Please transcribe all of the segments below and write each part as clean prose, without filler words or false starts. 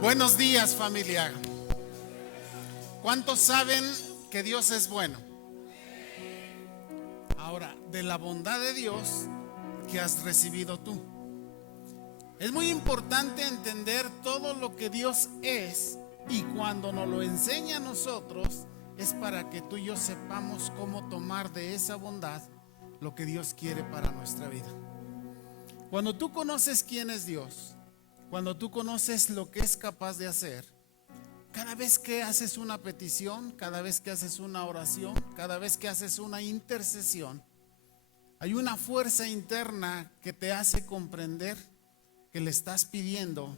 Buenos días, familia. ¿Cuántos saben que Dios es bueno? Ahora, de la bondad de Dios que has recibido tú. Es muy importante entender todo lo que Dios es, y cuando nos lo enseña a nosotros es para que tú y yo sepamos cómo tomar de esa bondad lo que Dios quiere para nuestra vida. Cuando tú conoces quién es Dios, cuando tú conoces lo que es capaz de hacer, cada vez que haces una petición, cada vez que haces una oración, cada vez que haces una intercesión, hay una fuerza interna que te hace comprender que le estás pidiendo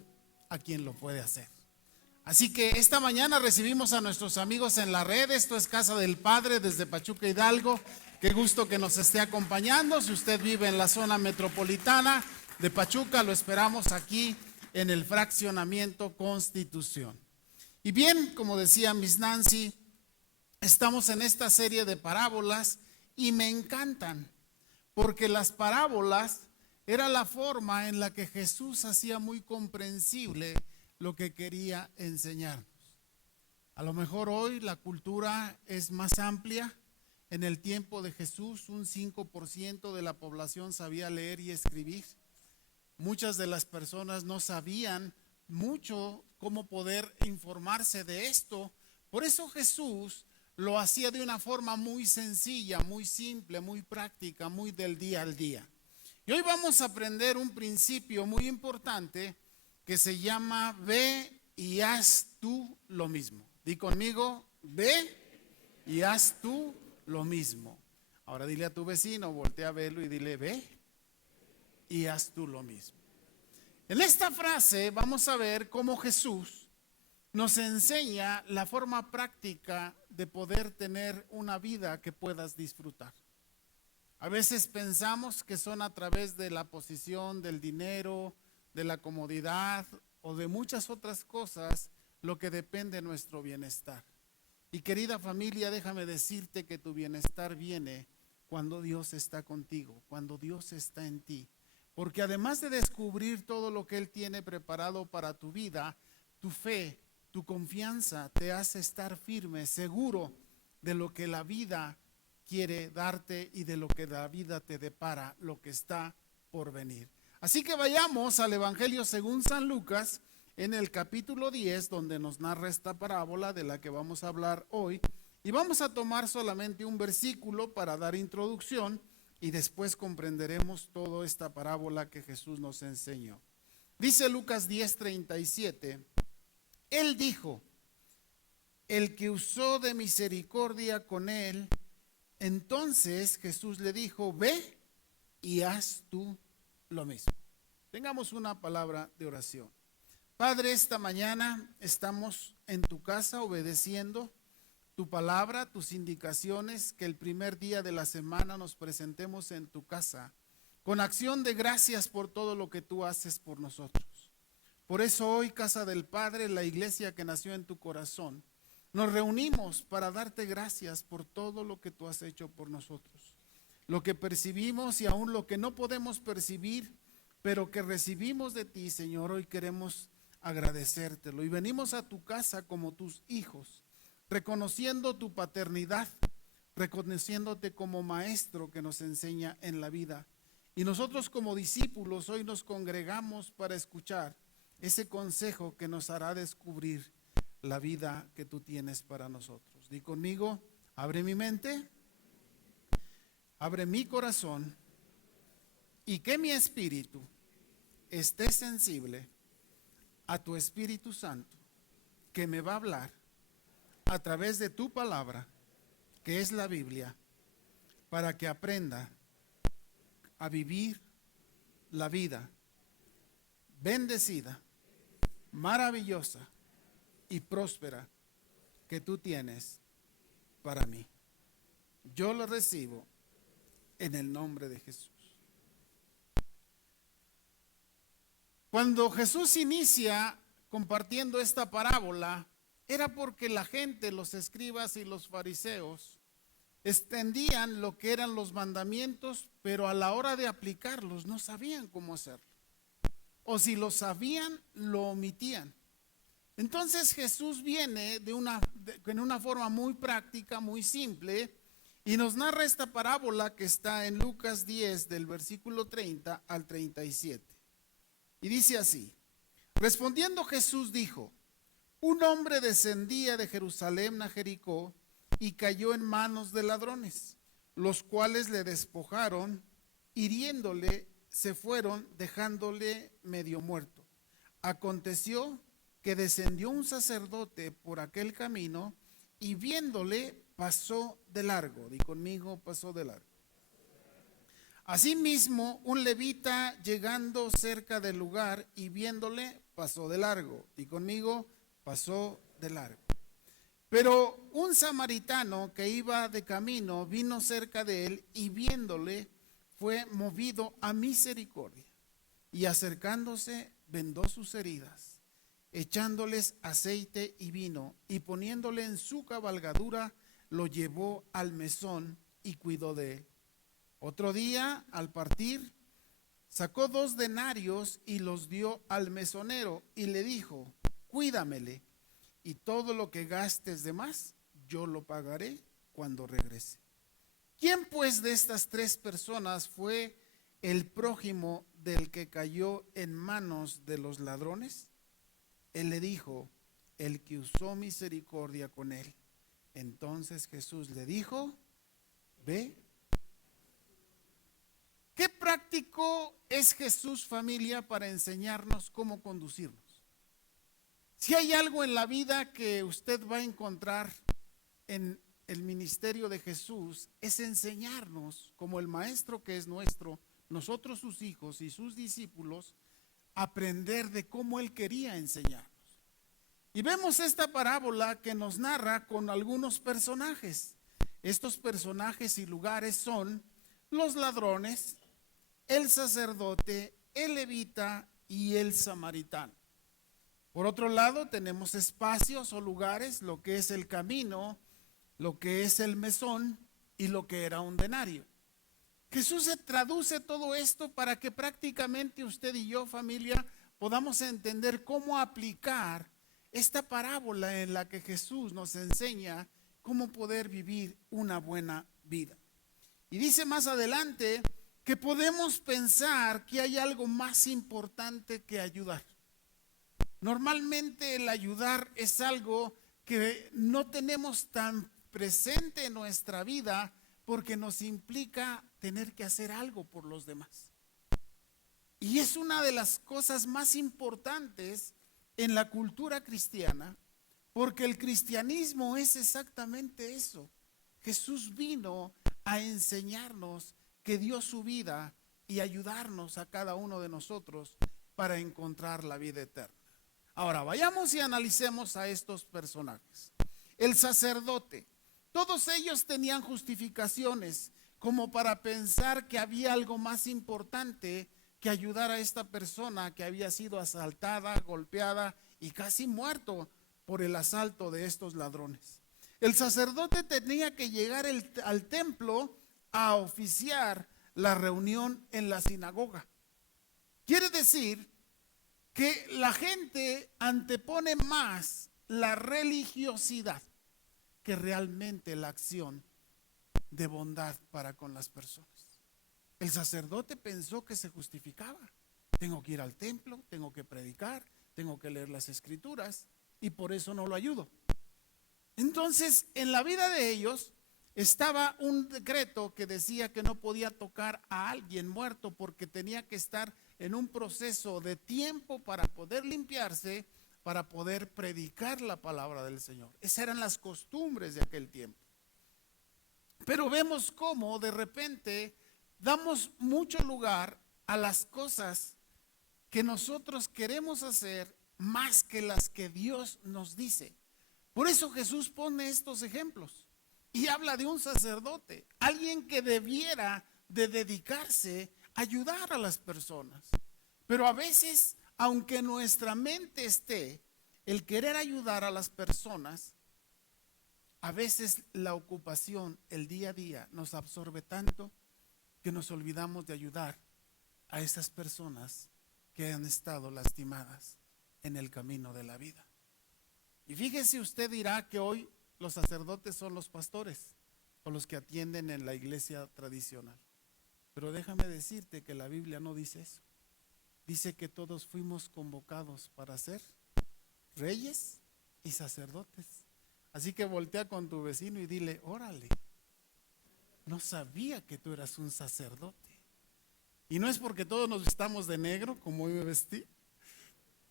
a quien lo puede hacer. Así que esta mañana recibimos a nuestros amigos en la red. Esto es Casa del Padre desde Pachuca, Hidalgo. Qué gusto que nos esté acompañando. Si usted vive en la zona metropolitana de Pachuca, lo esperamos aquí en el fraccionamiento Constitución. Y bien, como decía Miss Nancy, estamos en esta serie de parábolas y me encantan, porque las parábolas era la forma en la que Jesús hacía muy comprensible lo que quería enseñarnos. A lo mejor hoy la cultura es más amplia. En el tiempo de Jesús, un 5% de la población sabía leer y escribir. Muchas de las personas no sabían mucho cómo poder informarse de esto. Por eso Jesús lo hacía de una forma muy sencilla, muy simple, muy práctica, muy del día al día. Y hoy vamos a aprender un principio muy importante que se llama ve y haz tú lo mismo. Di conmigo, ve y haz tú lo mismo. Ahora dile a tu vecino, voltea a verlo y dile, ve y haz tú lo mismo. En esta frase vamos a ver cómo Jesús nos enseña la forma práctica de poder tener una vida que puedas disfrutar. A veces pensamos que son a través de la posición, del dinero, de la comodidad o de muchas otras cosas lo que depende de nuestro bienestar. Y querida familia, déjame decirte que tu bienestar viene cuando Dios está contigo, cuando Dios está en ti. Porque además de descubrir todo lo que Él tiene preparado para tu vida, tu fe, tu confianza te hace estar firme, seguro de lo que la vida quiere darte y de lo que la vida te depara, lo que está por venir. Así que vayamos al Evangelio según San Lucas, en el capítulo 10, donde nos narra esta parábola de la que vamos a hablar hoy. Y vamos a tomar solamente un versículo para dar introducción y después comprenderemos toda esta parábola que Jesús nos enseñó. Dice Lucas 10:37, Él dijo, el que usó de misericordia con él. Entonces Jesús le dijo, ve y haz tú lo mismo. Tengamos una palabra de oración. Padre, esta mañana estamos en tu casa obedeciendo tu palabra, tus indicaciones, que el primer día de la semana nos presentemos en tu casa con acción de gracias por todo lo que tú haces por nosotros. Por eso hoy, Casa del Padre, la iglesia que nació en tu corazón, nos reunimos para darte gracias por todo lo que tú has hecho por nosotros. Lo que percibimos y aún lo que no podemos percibir, pero que recibimos de ti, Señor, hoy queremos agradecértelo. Y venimos a tu casa como tus hijos, reconociendo tu paternidad, reconociéndote como maestro que nos enseña en la vida. Y nosotros como discípulos hoy nos congregamos para escuchar ese consejo que nos hará descubrir la vida que tú tienes para nosotros. Di conmigo, abre mi mente, abre mi corazón y que mi espíritu esté sensible a tu Espíritu Santo que me va a hablar a través de tu palabra, que es la Biblia, para que aprenda a vivir la vida bendecida, maravillosa y próspera que tú tienes para mí. Yo lo recibo en el nombre de Jesús. Cuando Jesús inicia compartiendo esta parábola, era porque la gente, los escribas y los fariseos, extendían lo que eran los mandamientos, pero a la hora de aplicarlos no sabían cómo hacerlo. O si lo sabían, lo omitían. Entonces Jesús viene en una forma muy práctica, muy simple, y nos narra esta parábola que está en Lucas 10, del versículo 30 al 37. Y dice así: respondiendo Jesús dijo: un hombre descendía de Jerusalén a Jericó y cayó en manos de ladrones, los cuales le despojaron, hiriéndole, se fueron, dejándole medio muerto. Aconteció que descendió un sacerdote por aquel camino y viéndole pasó de largo. Di conmigo, pasó de largo. Asimismo, un levita llegando cerca del lugar y viéndole pasó de largo. Di conmigo, pasó de largo. Pero un samaritano que iba de camino vino cerca de él y viéndole fue movido a misericordia y acercándose vendó sus heridas, echándoles aceite y vino y poniéndole en su cabalgadura lo llevó al mesón y cuidó de él. Otro día, al partir, sacó 2 denarios y los dio al mesonero y le dijo: cuídamele, y todo lo que gastes de más, yo lo pagaré cuando regrese. ¿Quién pues de estas 3 personas fue el prójimo del que cayó en manos de los ladrones? Él le dijo: el que usó misericordia con él. Entonces Jesús le dijo: ve. ¿Qué práctico es Jesús, familia, para enseñarnos cómo conducirnos? Si hay algo en la vida que usted va a encontrar en el ministerio de Jesús, es enseñarnos, como el maestro que es nuestro, nosotros sus hijos y sus discípulos, aprender de cómo él quería enseñarnos. Y vemos esta parábola que nos narra con algunos personajes. Estos personajes y lugares son los ladrones, el sacerdote, el levita y el samaritano. Por otro lado, tenemos espacios o lugares, lo que es el camino, lo que es el mesón y lo que era un denario. Jesús se traduce todo esto para que prácticamente usted y yo, familia, podamos entender cómo aplicar esta parábola en la que Jesús nos enseña cómo poder vivir una buena vida. Y dice más adelante que podemos pensar que hay algo más importante que ayudar. Normalmente el ayudar es algo que no tenemos tan presente en nuestra vida porque nos implica tener que hacer algo por los demás. Y es una de las cosas más importantes en la cultura cristiana, porque el cristianismo es exactamente eso. Jesús vino a enseñarnos que dio su vida y ayudarnos a cada uno de nosotros para encontrar la vida eterna. Ahora vayamos y analicemos a estos personajes. El sacerdote, todos ellos tenían justificaciones como para pensar que había algo más importante que ayudar a esta persona que había sido asaltada, golpeada y casi muerto por el asalto de estos ladrones. El sacerdote tenía que llegar al templo a oficiar la reunión en la sinagoga. Quiere decir que la gente antepone más la religiosidad que realmente la acción de bondad para con las personas. El sacerdote pensó que se justificaba. Tengo que ir al templo, tengo que predicar, tengo que leer las escrituras y por eso no lo ayudo. Entonces, en la vida de ellos estaba un decreto que decía que no podía tocar a alguien muerto porque tenía que estar en un proceso de tiempo para poder limpiarse, para poder predicar la palabra del Señor. Esas eran las costumbres de aquel tiempo. Pero vemos cómo de repente damos mucho lugar a las cosas que nosotros queremos hacer más que las que Dios nos dice. Por eso Jesús pone estos ejemplos y habla de un sacerdote, alguien que debiera de dedicarse a ayudar a las personas. Pero a veces, aunque nuestra mente esté el querer ayudar a las personas, a veces la ocupación, el día a día, nos absorbe tanto que nos olvidamos de ayudar a esas personas que han estado lastimadas en el camino de la vida. Y fíjese, usted dirá que hoy los sacerdotes son los pastores o los que atienden en la iglesia tradicional. Pero déjame decirte que la Biblia no dice eso. Dice que todos fuimos convocados para ser reyes y sacerdotes. Así que voltea con tu vecino y dile: órale, no sabía que tú eras un sacerdote. Y no es porque todos nos vistamos de negro, como hoy me vestí,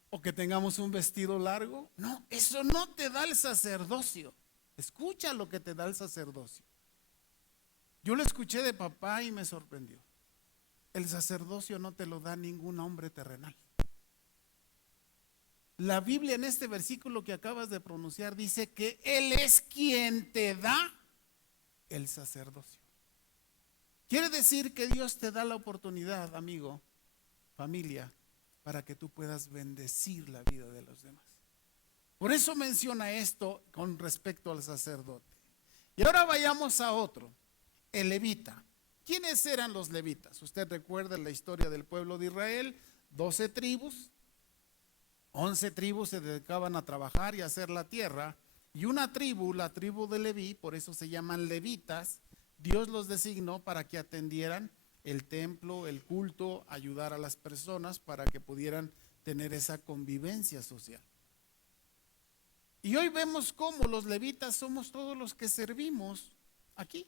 o que tengamos un vestido largo. No, eso no te da el sacerdocio. Escucha lo que te da el sacerdocio. Yo lo escuché de papá y me sorprendió. El sacerdocio no te lo da ningún hombre terrenal. La Biblia en este versículo que acabas de pronunciar dice que Él es quien te da el sacerdocio. Quiere decir que Dios te da la oportunidad, amigo, familia, para que tú puedas bendecir la vida de los demás. Por eso menciona esto con respecto al sacerdote. Y ahora vayamos a otro, el levita. ¿Quiénes eran los levitas? Usted recuerda la historia del pueblo de Israel, 12 tribus, 11 tribus se dedicaban a trabajar y a hacer la tierra, y una tribu, la tribu de Leví, por eso se llaman levitas, Dios los designó para que atendieran el templo, el culto, ayudar a las personas para que pudieran tener esa convivencia social. Y hoy vemos cómo los levitas somos todos los que servimos aquí.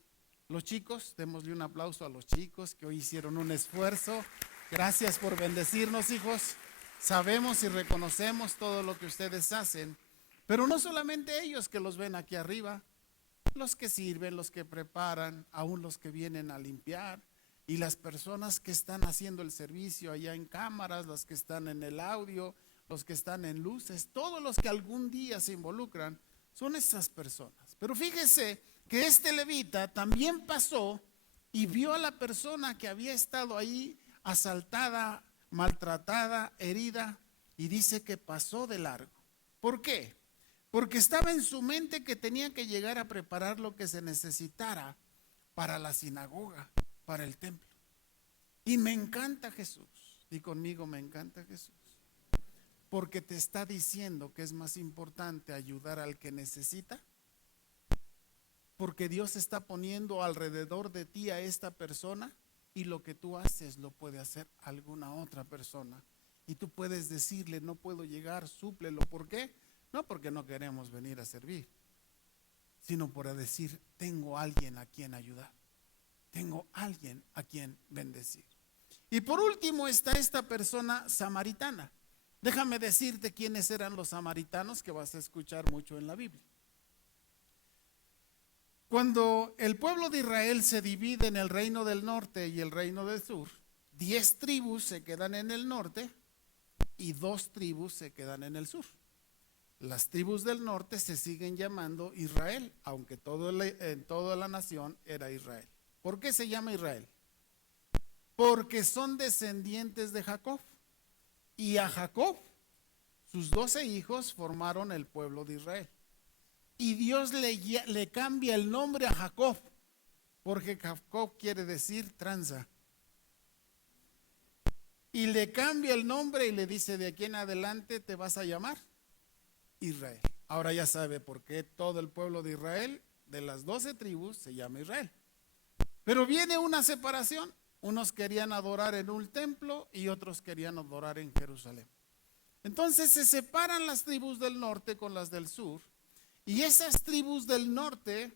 Los chicos, démosle un aplauso a los chicos que hoy hicieron un esfuerzo. Gracias por bendecirnos, hijos. Sabemos y reconocemos todo lo que ustedes hacen, pero no solamente ellos que los ven aquí arriba, los que sirven, los que preparan, aún los que vienen a limpiar, y las personas que están haciendo el servicio allá en cámaras, los que están en el audio, los que están en luces, todos los que algún día se involucran, son esas personas. Pero fíjese que este levita también pasó y vio a la persona que había estado ahí asaltada, maltratada, herida, y dice que pasó de largo. ¿Por qué? Porque estaba en su mente que tenía que llegar a preparar lo que se necesitara para la sinagoga, para el templo. Y me encanta Jesús, y conmigo me encanta Jesús, porque te está diciendo que es más importante ayudar al que necesita, porque Dios está poniendo alrededor de ti a esta persona, y lo que tú haces lo puede hacer alguna otra persona, y tú puedes decirle: no puedo llegar, súplelo. ¿Por qué? No porque no queremos venir a servir, sino por decir: tengo alguien a quien ayudar, tengo alguien a quien bendecir. Y por último está esta persona samaritana. Déjame decirte quiénes eran los samaritanos, que vas a escuchar mucho en la Biblia. Cuando el pueblo de Israel se divide en el reino del norte y el reino del sur, 10 tribus se quedan en el norte y 2 tribus se quedan en el sur. Las tribus del norte se siguen llamando Israel, aunque en toda la nación era Israel. ¿Por qué se llama Israel? Porque son descendientes de Jacob. Y a Jacob, sus 12 hijos formaron el pueblo de Israel. Y Dios le cambia el nombre a Jacob, porque Jacob quiere decir tranza. Y le cambia el nombre y le dice: de aquí en adelante te vas a llamar Israel. Ahora ya sabe por qué todo el pueblo de Israel, de las 12 tribus, se llama Israel. Pero viene una separación. Unos querían adorar en un templo y otros querían adorar en Jerusalén. Entonces se separan las tribus del norte con las del sur, y esas tribus del norte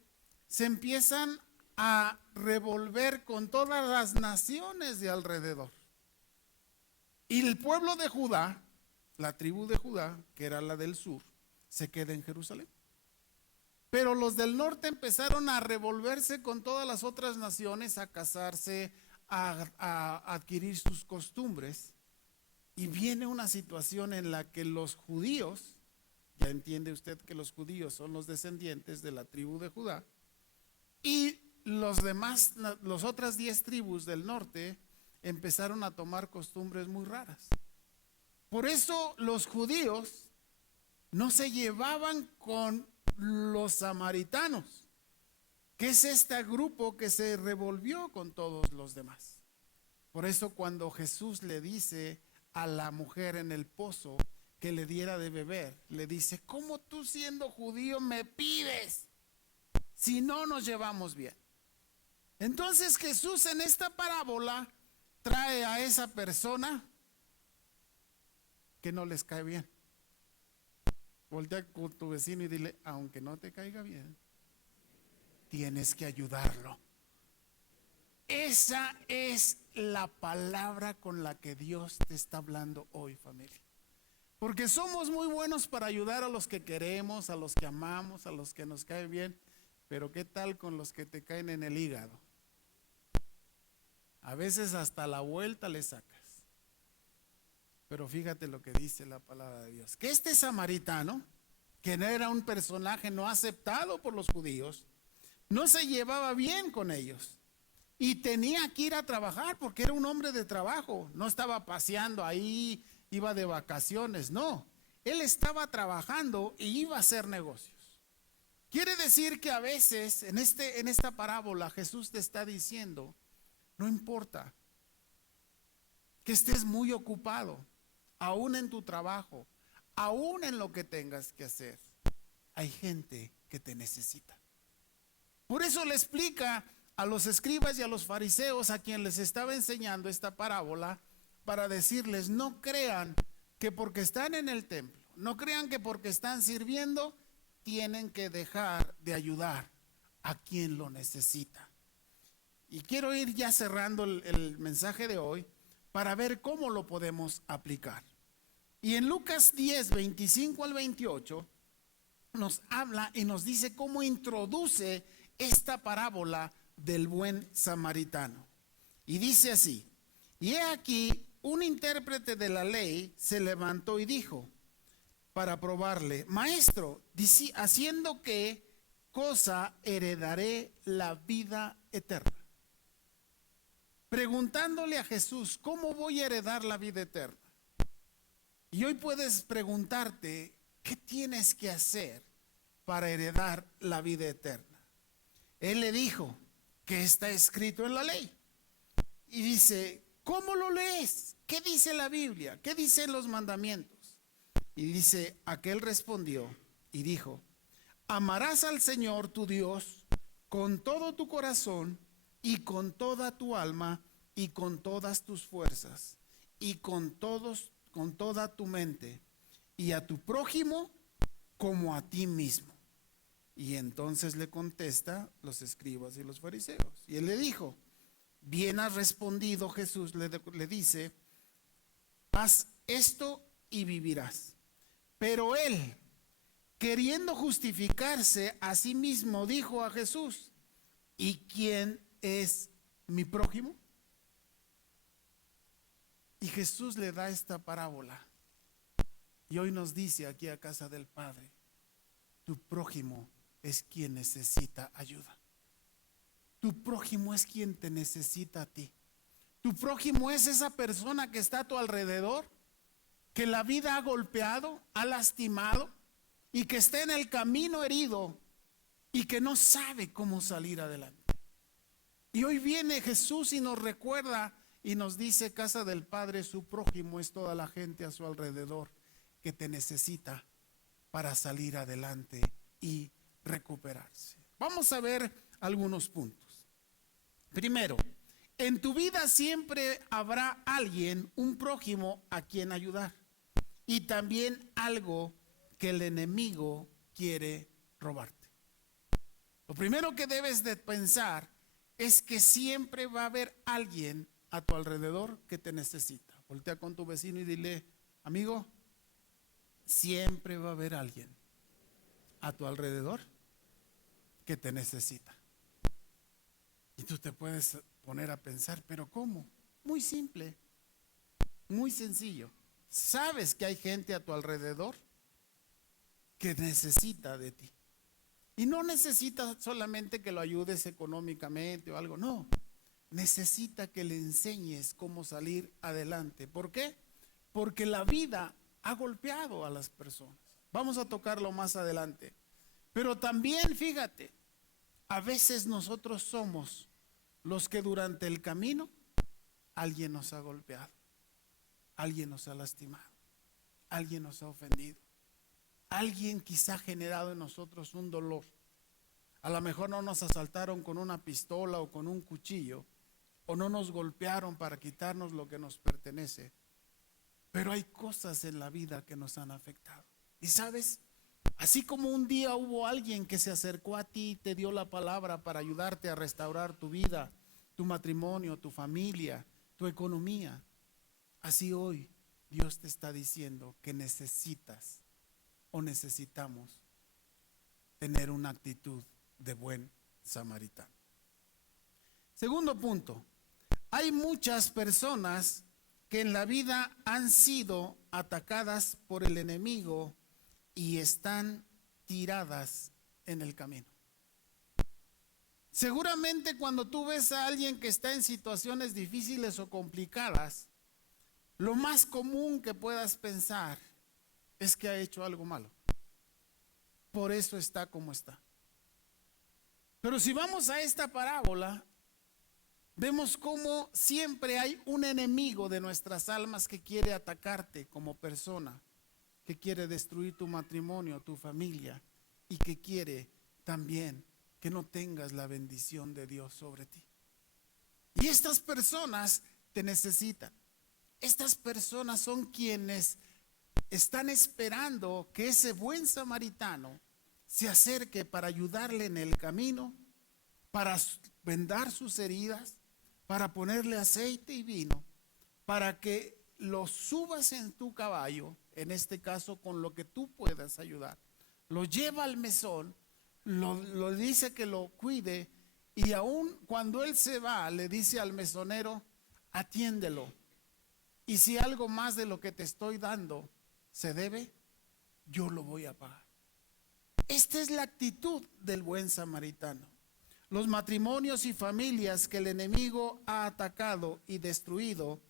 se empiezan a revolver con todas las naciones de alrededor. Y el pueblo de Judá, la tribu de Judá, que era la del sur, se queda en Jerusalén. Pero los del norte empezaron a revolverse con todas las otras naciones, a casarse, a adquirir sus costumbres. Y viene una situación en la que los judíos, ya entiende usted que los judíos son los descendientes de la tribu de Judá, y los otras 10 tribus del norte empezaron a tomar costumbres muy raras. Por eso los judíos no se llevaban con los samaritanos, que es este grupo que se revolvió con todos los demás. Por eso cuando Jesús le dice a la mujer en el pozo que le diera de beber, le dice: ¿cómo tú siendo judío me pides si no nos llevamos bien? Entonces Jesús en esta parábola trae a esa persona que no les cae bien. Voltea con tu vecino y dile: aunque no te caiga bien, tienes que ayudarlo. Esa es la palabra con la que Dios te está hablando hoy, familia. Porque somos muy buenos para ayudar a los que queremos, a los que amamos, a los que nos caen bien. Pero ¿qué tal con los que te caen en el hígado? A veces hasta la vuelta le sacas. Pero fíjate lo que dice la palabra de Dios: que este samaritano, que no era un personaje no aceptado por los judíos, no se llevaba bien con ellos y tenía que ir a trabajar porque era un hombre de trabajo. No estaba paseando ahí, iba de vacaciones, no. Él estaba trabajando y iba a hacer negocios. Quiere decir que a veces en esta parábola Jesús te está diciendo: no importa que estés muy ocupado, aún en tu trabajo, aún en lo que tengas que hacer, hay gente que te necesita. Por eso le explica a los escribas y a los fariseos, a quien les estaba enseñando esta parábola, para decirles: no crean que porque están en el templo, no crean que porque están sirviendo, tienen que dejar de ayudar a quien lo necesita. Y quiero ir ya cerrando el mensaje de hoy para ver cómo lo podemos aplicar. Y en Lucas 10, 25 al 28, nos habla y nos dice cómo introduce esta parábola del buen samaritano. Y dice así: y he aquí, un intérprete de la ley se levantó y dijo, para probarle: maestro, ¿haciendo qué cosa heredaré la vida eterna? Preguntándole a Jesús: ¿cómo voy a heredar la vida eterna? Y hoy puedes preguntarte: ¿qué tienes que hacer para heredar la vida eterna? Él le dijo: que está escrito en la ley. Y dice: ¿cómo lo lees? ¿Qué dice la Biblia? ¿Qué dicen los mandamientos? Y dice: aquel respondió y dijo: amarás al Señor tu Dios con todo tu corazón y con toda tu alma y con todas tus fuerzas y con toda tu mente, y a tu prójimo como a ti mismo. Y entonces le contesta los escribas y los fariseos. Y él le dijo: bien has respondido. Jesús le dice: haz esto y vivirás. Pero él, queriendo justificarse a sí mismo, dijo a Jesús: ¿y quién es mi prójimo? Y Jesús le da esta parábola. Y hoy nos dice aquí a casa del Padre: tu prójimo es quien necesita ayuda. Tu prójimo es quien te necesita a ti. Tu prójimo es esa persona que está a tu alrededor, que la vida ha golpeado, ha lastimado, y que está en el camino herido y que no sabe cómo salir adelante. Y hoy viene Jesús y nos recuerda y nos dice: casa del Padre, su prójimo es toda la gente a su alrededor que te necesita para salir adelante y recuperarse. Vamos a ver algunos puntos. Primero, en tu vida siempre habrá alguien, un prójimo a quien ayudar, y también algo que el enemigo quiere robarte. Lo primero que debes de pensar es que siempre va a haber alguien a tu alrededor que te necesita. Voltea con tu vecino y dile: amigo, siempre va a haber alguien a tu alrededor que te necesita. Y tú te puedes poner a pensar: ¿pero cómo? Muy simple, muy sencillo. Sabes que hay gente a tu alrededor que necesita de ti. Y no necesita solamente que lo ayudes económicamente o algo, no. Necesita que le enseñes cómo salir adelante. ¿Por qué? Porque la vida ha golpeado a las personas. Vamos a tocarlo más adelante. Pero también, fíjate, a veces nosotros somos los que durante el camino alguien nos ha golpeado, alguien nos ha lastimado, alguien nos ha ofendido. Alguien quizá ha generado en nosotros un dolor. A lo mejor no nos asaltaron con una pistola o con un cuchillo, o no nos golpearon para quitarnos lo que nos pertenece. Pero hay cosas en la vida que nos han afectado. Y sabes, así como un día hubo alguien que se acercó a ti y te dio la palabra para ayudarte a restaurar tu vida, tu matrimonio, tu familia, tu economía, así hoy Dios te está diciendo que necesitas o necesitamos tener una actitud de buen samaritano. Segundo punto, hay muchas personas que en la vida han sido atacadas por el enemigo y están tiradas en el camino. Seguramente cuando tú ves a alguien que está en situaciones difíciles o complicadas, lo más común que puedas pensar es que ha hecho algo malo. Por eso está como está. Pero si vamos a esta parábola, vemos cómo siempre hay un enemigo de nuestras almas que quiere atacarte como persona, que quiere destruir tu matrimonio, tu familia, y que quiere también que no tengas la bendición de Dios sobre ti. Y estas personas te necesitan. Estas personas son quienes están esperando que ese buen samaritano se acerque para ayudarle en el camino, para vendar sus heridas, para ponerle aceite y vino, para que lo subas en tu caballo, en este caso con lo que tú puedas ayudar. Lo lleva al mesón, lo dice que lo cuide, y aún cuando él se va, le dice al mesonero, atiéndelo. Y si algo más de lo que te estoy dando se debe, yo lo voy a pagar. Esta es la actitud del buen samaritano. Los matrimonios y familias que el enemigo ha atacado y destruido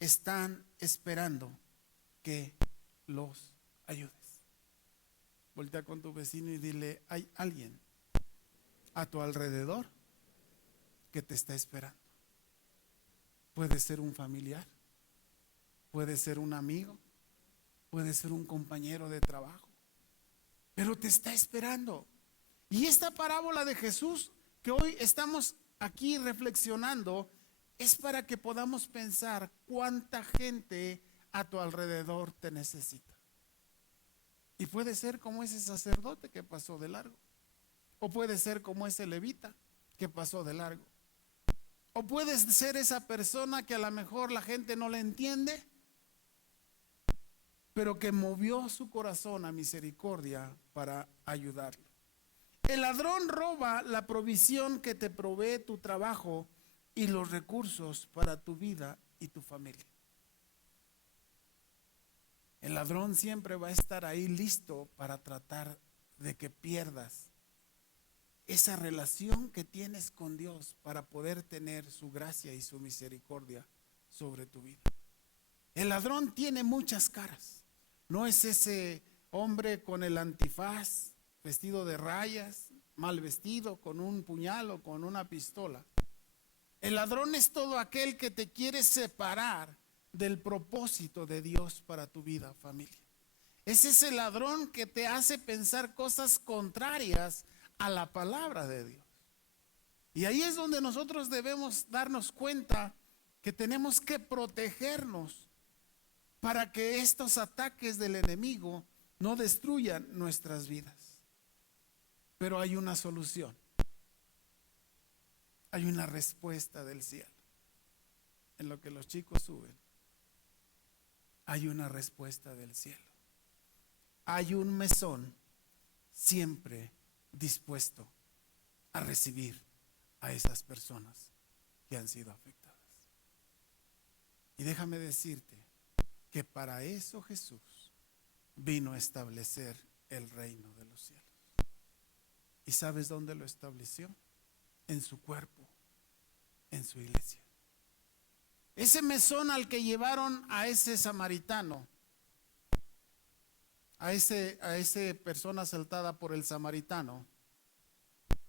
están esperando que los ayudes. Voltea con tu vecino y dile, hay alguien a tu alrededor que te está esperando. Puede ser un familiar, puede ser un amigo, puede ser un compañero de trabajo, pero te está esperando. Y esta parábola de Jesús que hoy estamos aquí reflexionando es para que podamos pensar cuánta gente a tu alrededor te necesita. Y puede ser como ese sacerdote que pasó de largo, o puede ser como ese levita que pasó de largo, o puede ser esa persona que a lo mejor la gente no le entiende, pero que movió su corazón a misericordia para ayudarlo. El ladrón roba la provisión que te provee tu trabajo y los recursos para tu vida y tu familia. El ladrón siempre va a estar ahí listo para tratar de que pierdas esa relación que tienes con Dios para poder tener su gracia y su misericordia sobre tu vida. El ladrón tiene muchas caras. No es ese hombre con el antifaz, vestido de rayas, mal vestido, con un puñal o con una pistola. El ladrón es todo aquel que te quiere separar del propósito de Dios para tu vida, familia. Es ese ladrón que te hace pensar cosas contrarias a la palabra de Dios. Y ahí es donde nosotros debemos darnos cuenta que tenemos que protegernos para que estos ataques del enemigo no destruyan nuestras vidas. Pero hay una solución. Hay una respuesta del cielo. En lo que los chicos suben, hay una respuesta del cielo. Hay un mesón siempre dispuesto a recibir a esas personas que han sido afectadas. Y déjame decirte que para eso Jesús vino a establecer el reino de los cielos. ¿Y sabes dónde lo estableció? En su cuerpo, en su iglesia. Ese mesón al que llevaron a ese samaritano, a ese persona asaltada por el samaritano,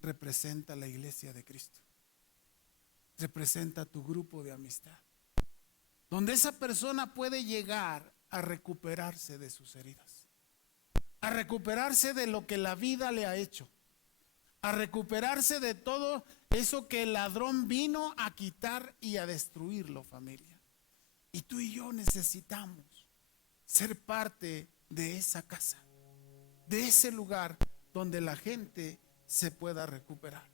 representa la iglesia de Cristo. Representa tu grupo de amistad, donde esa persona puede llegar a recuperarse de sus heridas, a recuperarse de lo que la vida le ha hecho, a recuperarse de todo eso que el ladrón vino a quitar y a destruirlo, familia. Y tú y yo necesitamos ser parte de esa casa, de ese lugar donde la gente se pueda recuperar.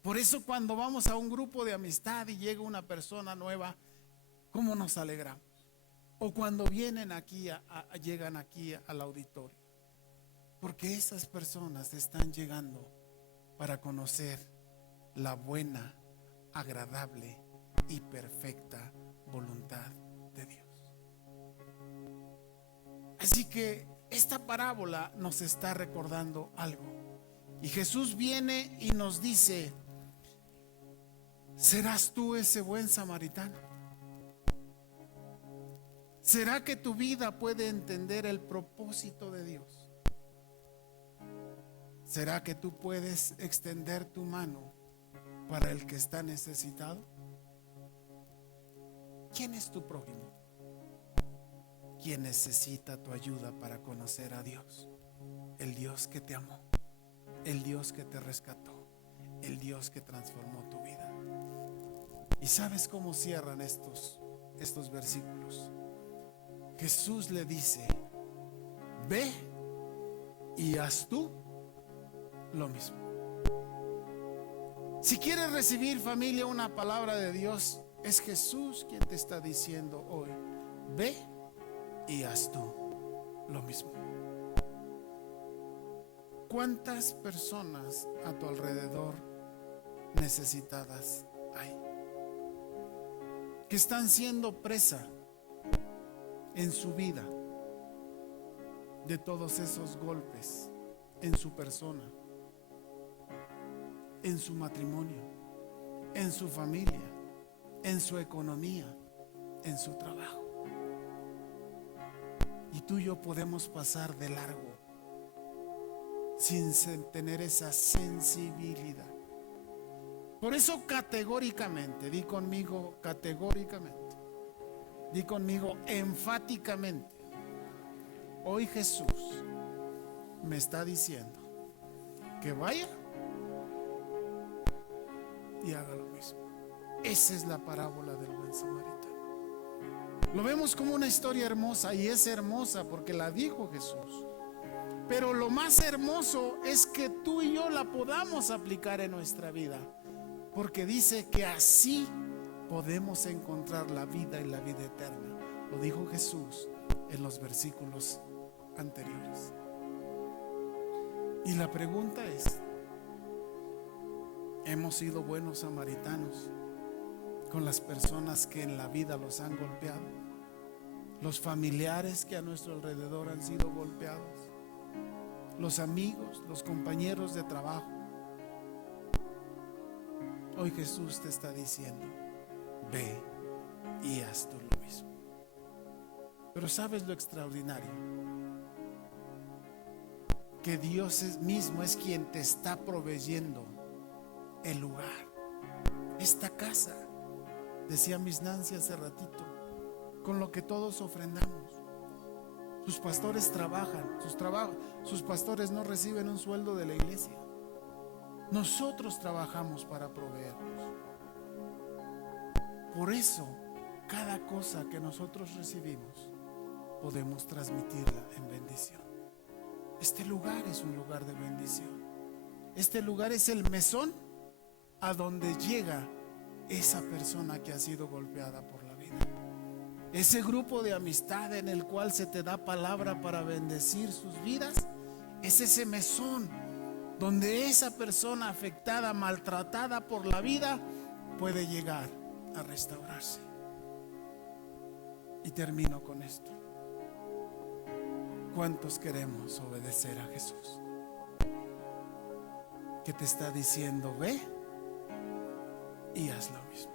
Por eso cuando vamos a un grupo de amistad y llega una persona nueva, ¿cómo nos alegramos? O cuando vienen aquí, llegan aquí al auditorio. Porque esas personas están llegando para conocer la buena, agradable y perfecta voluntad de Dios. Así que esta parábola nos está recordando algo. Y Jesús viene y nos dice: ¿serás tú ese buen samaritano? ¿Será que tu vida puede entender el propósito de Dios? ¿Será que tú puedes extender tu mano para el que está necesitado? ¿Quién es tu prójimo? ¿Quién necesita tu ayuda para conocer a Dios? El Dios que te amó, el Dios que te rescató, el Dios que transformó tu vida. ¿Y sabes cómo cierran estos versículos? Jesús le dice: ve y haz tú lo mismo. Si quieres recibir, familia, una palabra de Dios, es Jesús quien te está diciendo hoy: ve y haz tú lo mismo. ¿Cuántas personas a tu alrededor necesitadas hay que están siendo presa en su vida de todos esos golpes en su persona, en su matrimonio, en su familia, en su economía, en su trabajo? Y tú y yo podemos pasar de largo sin tener esa sensibilidad. Por eso categóricamente, di conmigo categóricamente, di conmigo enfáticamente, hoy Jesús me está diciendo que vaya y haga lo mismo. Esa es la parábola del buen samaritano. Lo vemos como una historia hermosa, y es hermosa porque la dijo Jesús. Pero lo más hermoso es que tú y yo la podamos aplicar en nuestra vida, porque dice que así podemos encontrar la vida y la vida eterna. Lo dijo Jesús en los versículos anteriores. Y la pregunta es: ¿hemos sido buenos samaritanos con las personas que en la vida los han golpeado? Los familiares que a nuestro alrededor han sido golpeados, los amigos, los compañeros de trabajo. Hoy Jesús te está diciendo: ve y haz tú lo mismo. Pero ¿sabes lo extraordinario? Que Dios mismo es quien te está proveyendo el lugar, esta casa. Decía Miss Nancy hace ratito, con lo que todos ofrendamos. Sus pastores trabajan, sus pastores no reciben un sueldo de la iglesia. Nosotros trabajamos para proveernos. Por eso, cada cosa que nosotros recibimos, podemos transmitirla en bendición. Este lugar es un lugar de bendición. Este lugar es el mesón a donde llega esa persona que ha sido golpeada por la vida. Ese grupo de amistad en el cual se te da palabra para bendecir sus vidas, es ese mesón donde esa persona afectada, maltratada por la vida, puede llegar a restaurarse. Y termino con esto. ¿Cuántos queremos obedecer a Jesús? Que te está diciendo: ve y haz lo mismo.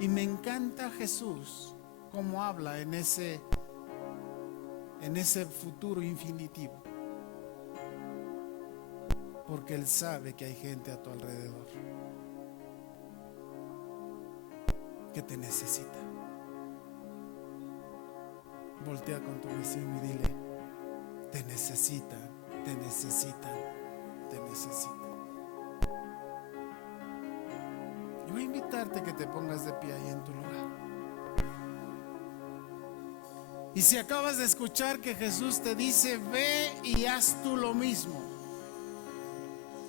Y me encanta Jesús como habla en ese futuro infinitivo, porque Él sabe que hay gente a tu alrededor que te necesita. Voltea con tu vecino y dile: te necesitan, te necesitan, te necesitan. Y voy a invitarte que te pongas de pie ahí en tu lugar. Y si acabas de escuchar que Jesús te dice: ve y haz tú lo mismo,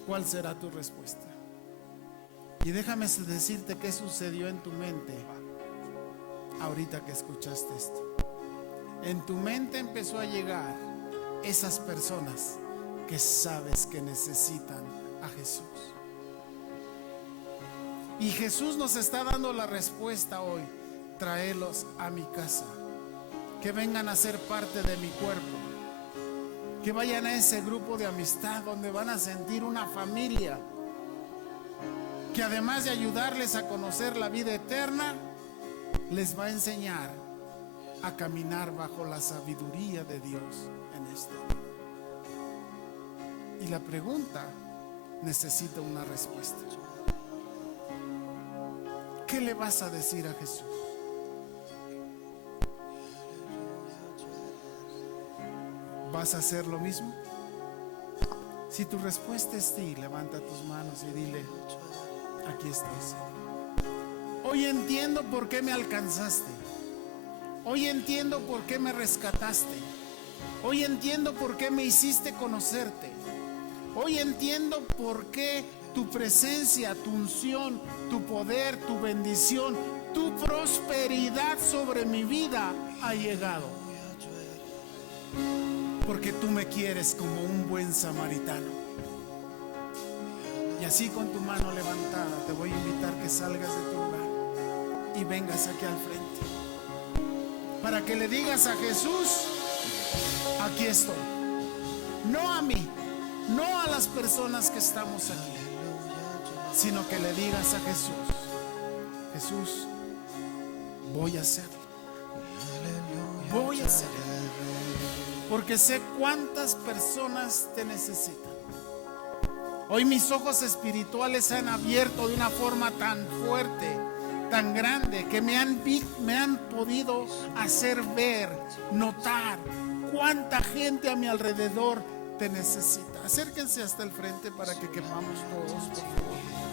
¿cuál será tu respuesta? Y déjame decirte qué sucedió en tu mente ahorita que escuchaste esto. En tu mente empezó a llegar esas personas que sabes que necesitan a Jesús. Y Jesús nos está dando la respuesta hoy: tráelos a mi casa, que vengan a ser parte de mi cuerpo, que vayan a ese grupo de amistad donde van a sentir una familia, que además de ayudarles a conocer la vida eterna, les va a enseñar a caminar bajo la sabiduría de Dios en este día. Y la pregunta necesita una respuesta. ¿Qué le vas a decir a Jesús? ¿Vas a hacer lo mismo? Si tu respuesta es sí, levanta tus manos y dile: aquí estoy, Señor. Hoy entiendo por qué me alcanzaste. Hoy entiendo por qué me rescataste. Hoy entiendo por qué me hiciste conocerte. Hoy entiendo por qué tu presencia, tu unción, tu poder, tu bendición, tu prosperidad sobre mi vida ha llegado. Porque tú me quieres como un buen samaritano. Y así, con tu mano levantada, te voy a invitar que salgas de tu lugar y vengas aquí al frente, para que le digas a Jesús: aquí estoy. No a mí, no a las personas que estamos aquí, sino que le digas a Jesús: Jesús, voy a hacerlo. Voy a hacerlo. Porque sé cuántas personas te necesitan. Hoy mis ojos espirituales se han abierto de una forma tan fuerte, tan grande, que me han podido hacer ver, notar cuánta gente a mi alrededor te necesita. Acérquense hasta el frente para que quepamos todos, por favor.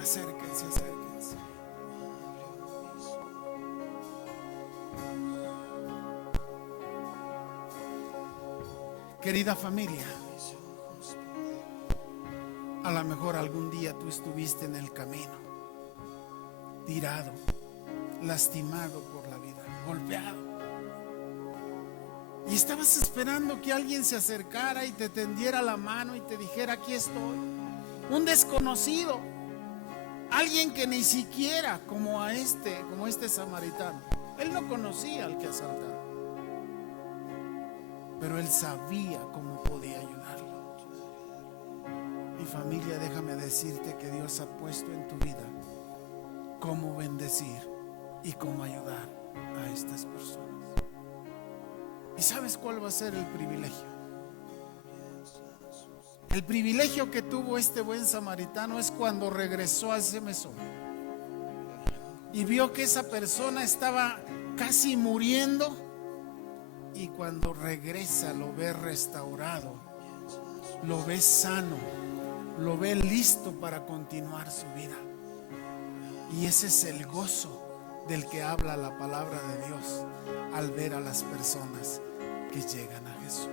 Acérquense, acérquense. Querida familia, a lo mejor algún día tú estuviste en el camino, tirado, lastimado por la vida, golpeado, y estabas esperando que alguien se acercara y te tendiera la mano y te dijera: aquí estoy. Un desconocido, alguien que ni siquiera como este samaritano, él no conocía al que asaltaba, pero él sabía cómo podía ayudarlo. Mi familia, déjame decirte que Dios ha puesto en tu vida cómo bendecir y cómo ayudar a estas personas. ¿Y sabes cuál va a ser el privilegio? El privilegio que tuvo este buen samaritano es cuando regresó a ese mesón y vio que esa persona estaba casi muriendo, y cuando regresa lo ve restaurado, lo ve sano, lo ve listo para continuar su vida. Y ese es el gozo del que habla la palabra de Dios al ver a las personas que llegan a Jesús.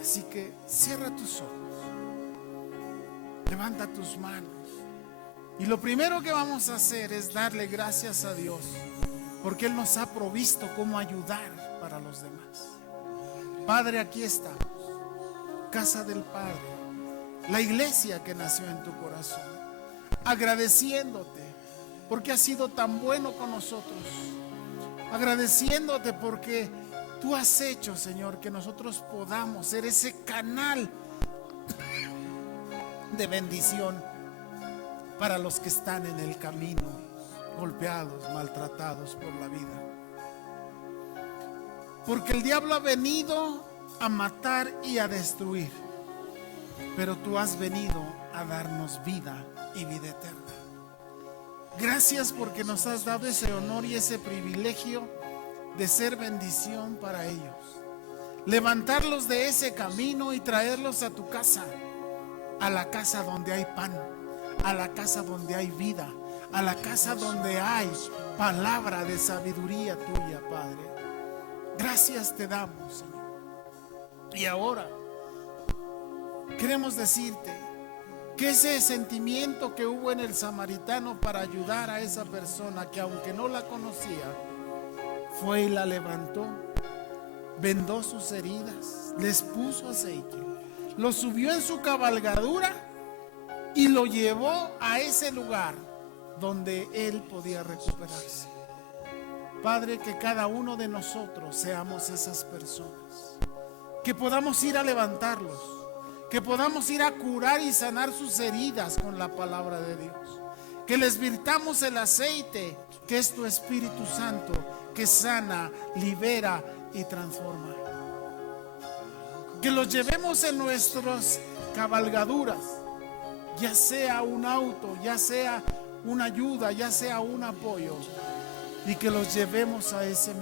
Así que cierra tus ojos, levanta tus manos, y lo primero que vamos a hacer es darle gracias a Dios porque Él nos ha provisto cómo ayudar para los demás. Padre, aquí estamos, casa del Padre, la iglesia que nació en tu corazón, agradeciéndote porque has sido tan bueno con nosotros, agradeciéndote porque tú has hecho, Señor, que nosotros podamos ser ese canal de bendición para los que están en el camino, golpeados, maltratados por la vida. Porque el diablo ha venido a matar y a destruir, pero tú has venido a darnos vida y vida eterna. Gracias porque nos has dado ese honor y ese privilegio de ser bendición para ellos. Levantarlos de ese camino y traerlos a tu casa, a la casa donde hay pan, a la casa donde hay vida, a la casa donde hay palabra de sabiduría tuya, Padre. Gracias te damos, Señor. Y ahora queremos decirte que ese sentimiento que hubo en el samaritano para ayudar a esa persona que aunque no la conocía, fue y la levantó, vendó sus heridas, les puso aceite, lo subió en su cabalgadura y lo llevó a ese lugar donde él podía recuperarse. Padre, que cada uno de nosotros seamos esas personas, que podamos ir a levantarlos, que podamos ir a curar y sanar sus heridas con la palabra de Dios, que les virtamos el aceite que es tu Espíritu Santo, que sana, libera y transforma. Que los llevemos en nuestras cabalgaduras, ya sea un auto, ya sea una ayuda, ya sea un apoyo, y que los llevemos a ese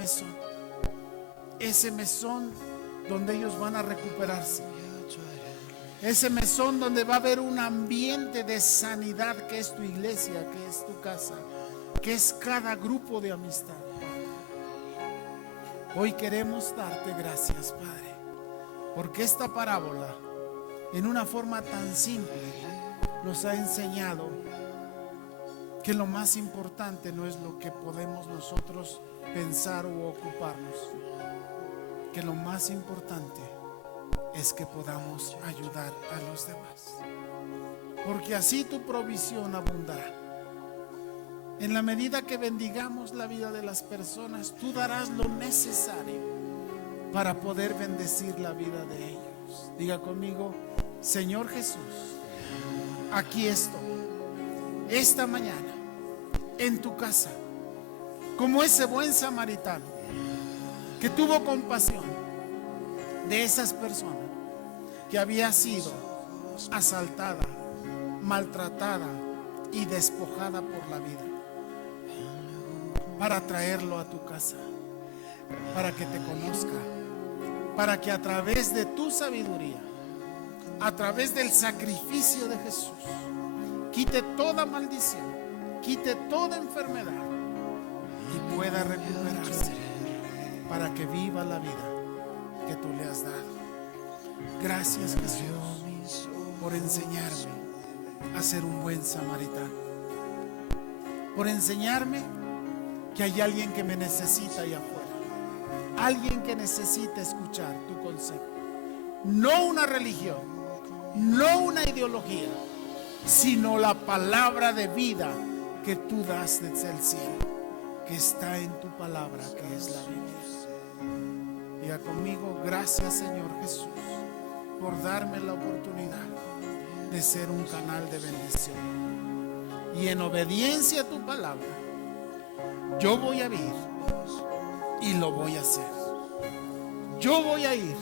mesón donde ellos van a recuperarse, ese mesón donde va a haber un ambiente de sanidad, que es tu iglesia, que es tu casa, que es cada grupo de amistad. Hoy queremos darte gracias, Padre, porque esta parábola, en una forma tan simple, nos ha enseñado que lo más importante no es lo que podemos nosotros pensar o ocuparnos, que lo más importante es que podamos ayudar a los demás, porque así tu provisión abundará. En la medida que bendigamos la vida de las personas, tú darás lo necesario para poder bendecir la vida de ellos. Diga conmigo: Señor Jesús, aquí estoy esta mañana en tu casa, como ese buen samaritano que tuvo compasión de esas personas que había sido asaltada, maltratada y despojada por la vida, para traerlo a tu casa, para que te conozca, para que a través de tu sabiduría, a través del sacrificio de Jesús, quite toda maldición, quite toda enfermedad y pueda recuperarse, para que viva la vida que tú le has dado. Gracias, Jesús, por enseñarme a ser un buen samaritano, por enseñarme que hay alguien que me necesita allá afuera, alguien que necesita escuchar tu consejo, no una religión, no una ideología, sino la palabra de vida que tú das desde el cielo, que está en tu palabra, que es la Biblia. Diga conmigo: gracias, Señor Jesús, por darme la oportunidad de ser un canal de bendición, y en obediencia a tu palabra yo voy a ir y lo voy a hacer. Yo voy a ir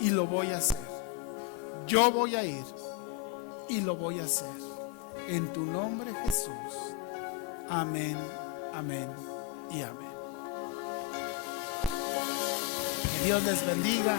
y lo voy a hacer. Yo voy a ir y lo voy a hacer. En tu nombre, Jesús. Amén, amén y amén. Que Dios les bendiga.